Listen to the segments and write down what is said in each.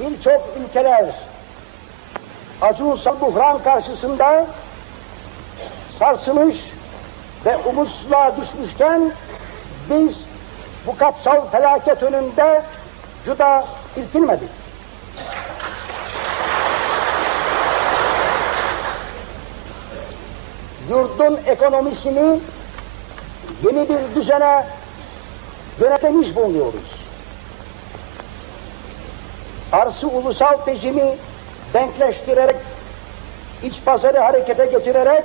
Birçok ülkeler acunsa buhran karşısında sarsılmış ve umutsuzluğa düşmüşken biz bu kapsal felaket önünde juda irkilmedik. Yurdun ekonomisini yeni bir düzene yönetmiş bulunuyoruz. Arsı ulusal rejimi denkleştirerek, iç pazarı harekete geçirerek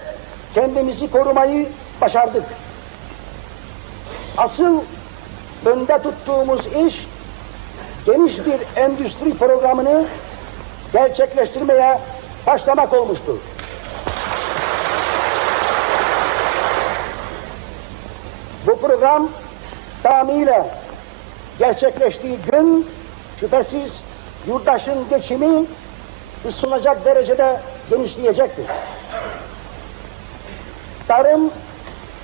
kendimizi korumayı başardık. Asıl önde tuttuğumuz iş geniş bir endüstri programını gerçekleştirmeye başlamak olmuştur. Bu program tamamıyla gerçekleştiği gün şüphesiz yurttaşın geçimi ısınacak derecede genişleyecektir. Tarım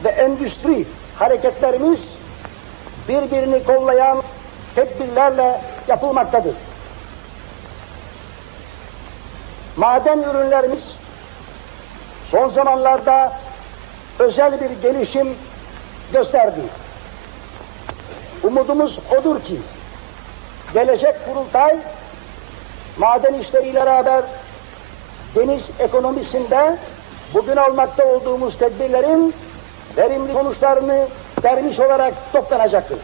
ve endüstri hareketlerimiz birbirini kollayan tedbirlerle yapılmaktadır. Maden ürünlerimiz son zamanlarda özel bir gelişim gösterdi. Umudumuz odur ki gelecek kurultay maden işleriyle beraber deniz ekonomisinde bugün almakta olduğumuz tedbirlerin verimli sonuçlarını vermiş olarak toplanacaktır.